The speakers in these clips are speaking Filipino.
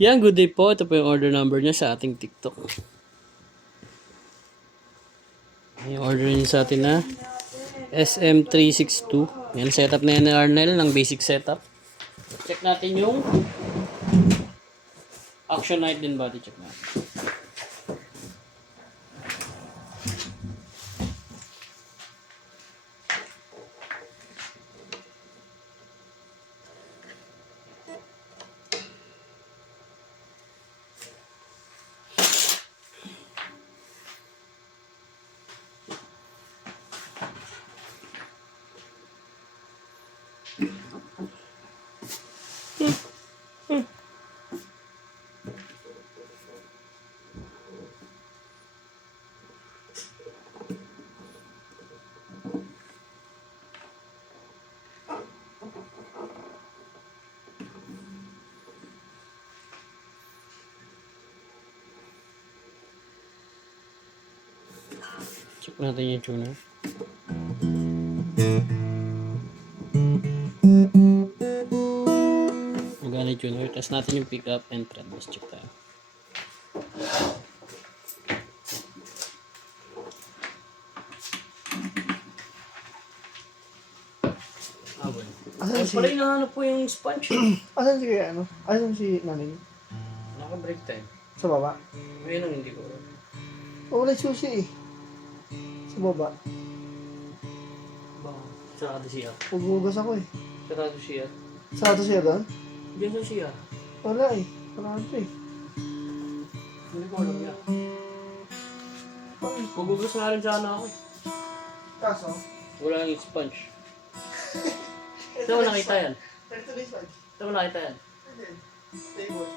Yan, good day po. Ito po yung order number niya sa ating TikTok. Yung order niya sa atin na SM362. Yan, setup na yan ni Arnel ng basic setup. Check natin yung Action Night din body check natin. Check natin yung tuner. Magana yung tuner. Test natin yung pickup and thread. Let's check tayo. Asan si... Pala yung nahanap po yung sponge. Asan si ano? Asan si nanay? Naka-break time. Sa baba? Ngayon ang hindi ko. Oh, wala susi eh. Sa baba. Sarado siya. Pagbugas ako eh. Sarado siya. Sarado siya doon? Diyan sa siya. Wala eh. Sarado eh. Hindi ko alam yan. Magugas nga rin sana ako eh. Kaso? Wala yung sponge. Saan mo nakita yan? Ito na yung Saan mo nakita yan? table.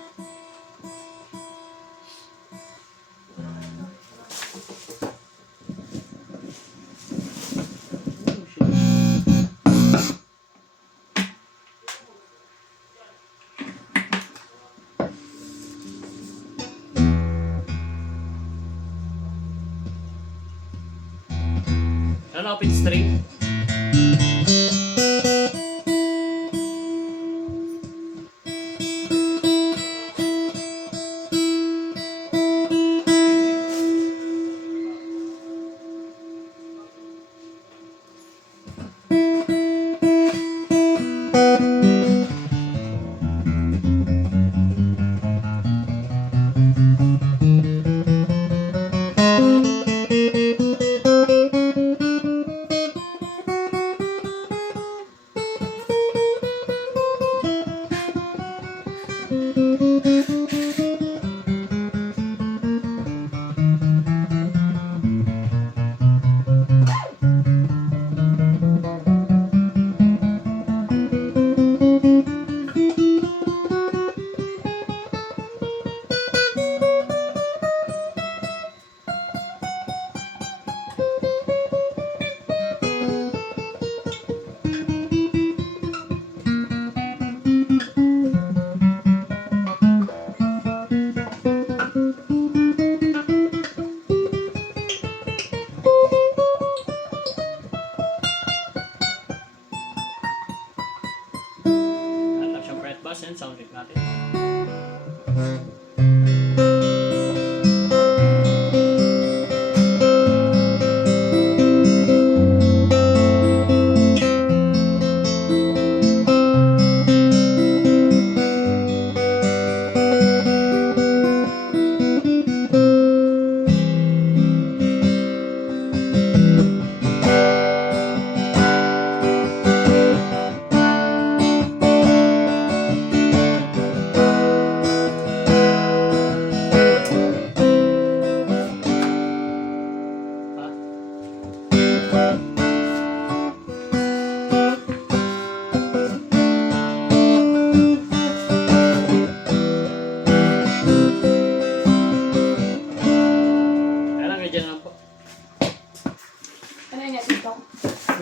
Ano na, pit string? And sound check natin.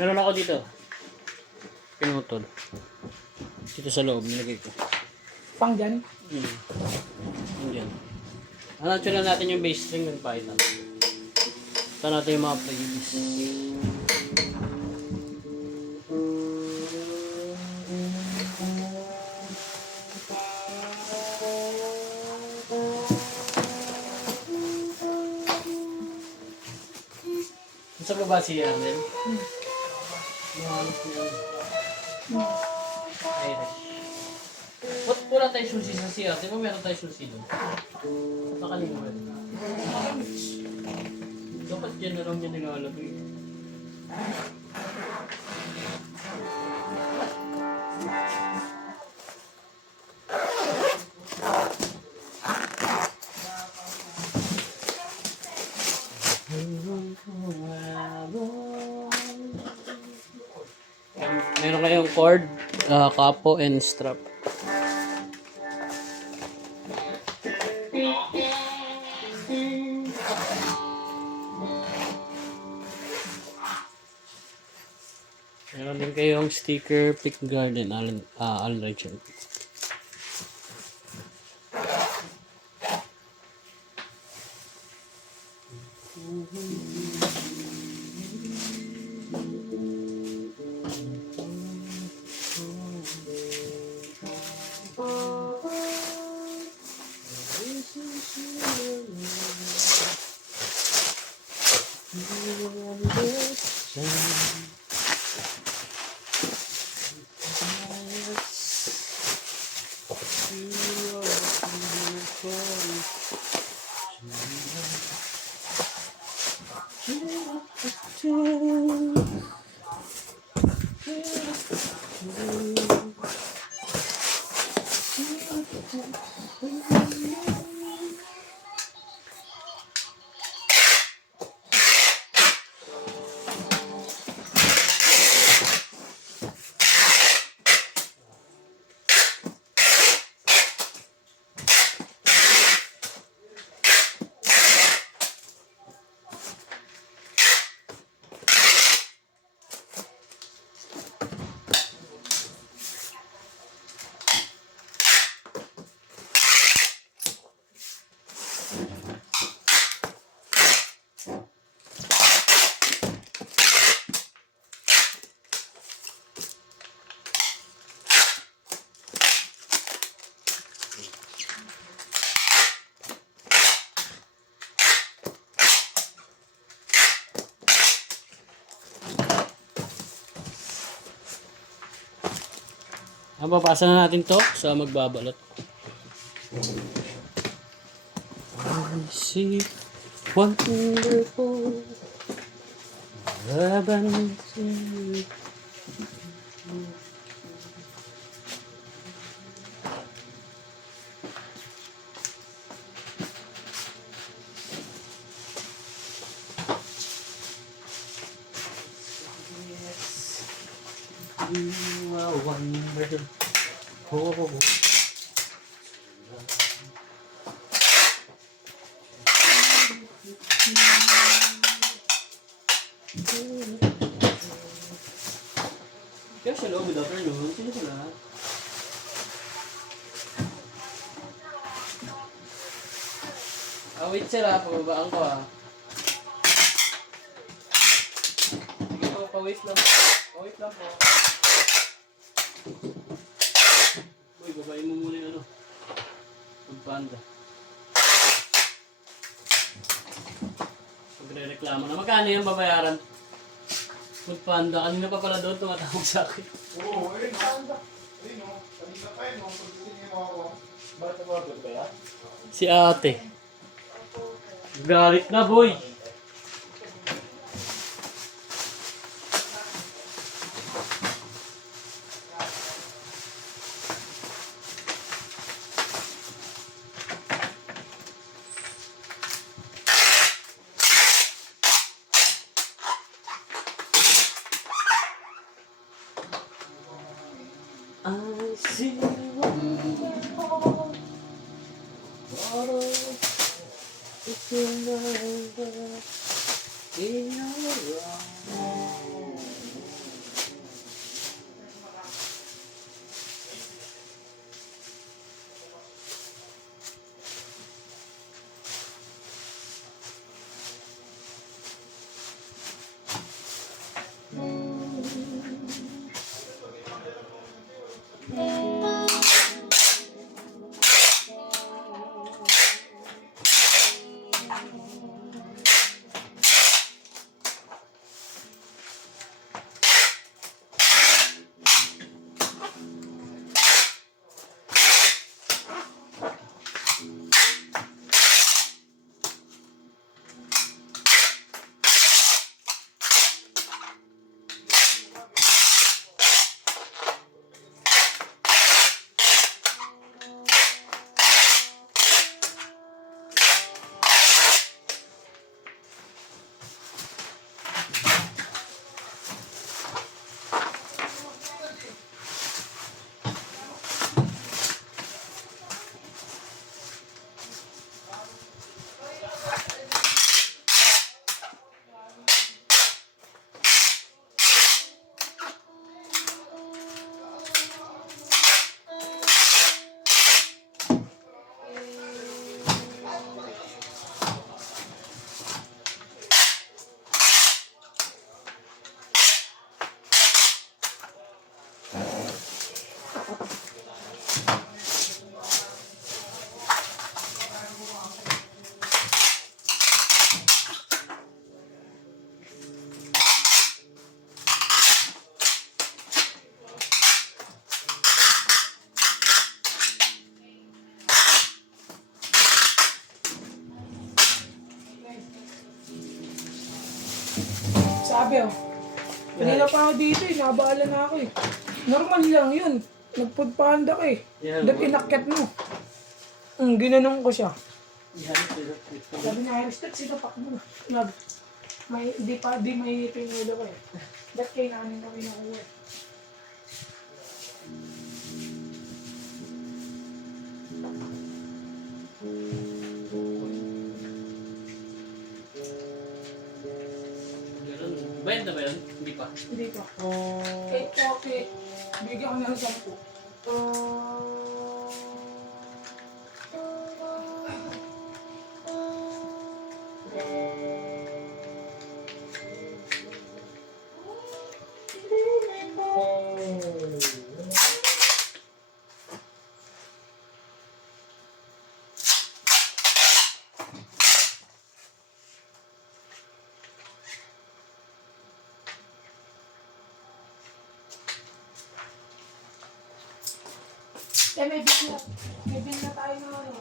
Meron ako dito. Pinutol. Dito sa loob, nilagay ko. Pang dyan? Yan. Hanapin na natin yung bass string ng Python. Ito natin yung mga playlist. Sa baba si Arnel. Mahalos niya. Irish. Ba't wala tayo sushi sa CR? Di ba meron tayo sushi doon? Nakalimutan. Dapat yan na lang niya nilalagay. Meron kayong cord, kapo, and strap. Meron din kayong sticker, Pick Garden, All Legend. Mapapasa na natin to sa magbabalot. I see wonderful abundance. You are wonderful. Kaya sa loob, good afternoon. Sino sila? Wait sila. Pababaan ko Sige po, pawait lang. Pawait lang po. Uy, babayin mo muna yung pagpanda. Pagre-reklamo na. Magkano yung babayaran? Pagpanda. Kanina pa pala doon tumatawag sa akin. Oo, panda. Ayun o, kanina pa yun o. Pagdating niyo ako. Bakit na-order ka yan? Si ate. Galit na, boy. I see wonderful water. It's another in your eyes. Sabi oh. Kanina pa ako dito eh, nabaala na ako eh. Normal lang yun. Nag-food panda ka eh. Yan. Ba't inakyat mo? Ginanong ko siya. Yan. Sabi niya, respect sila pak mo na. Di may pinulo ko eh. Ba't kayo nanin kami nakuha eh? Ganun. Bayad na ba yun? Hindi pa. Hindi pa. 840. Bigyan ko na ng 10. May bill na tayo na ano.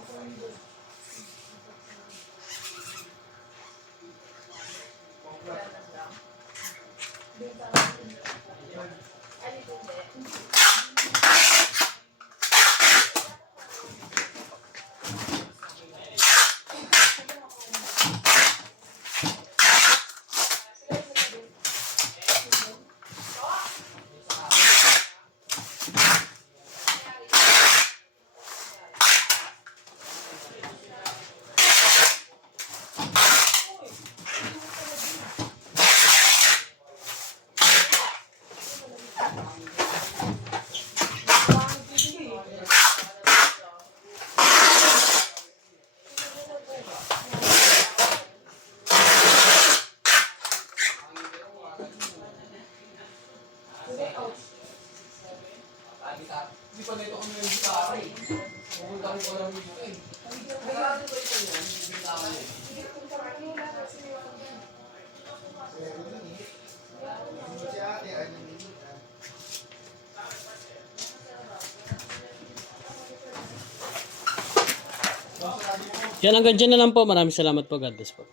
Yan, hanggang dyan na lang po. Maraming salamat po. God bless po.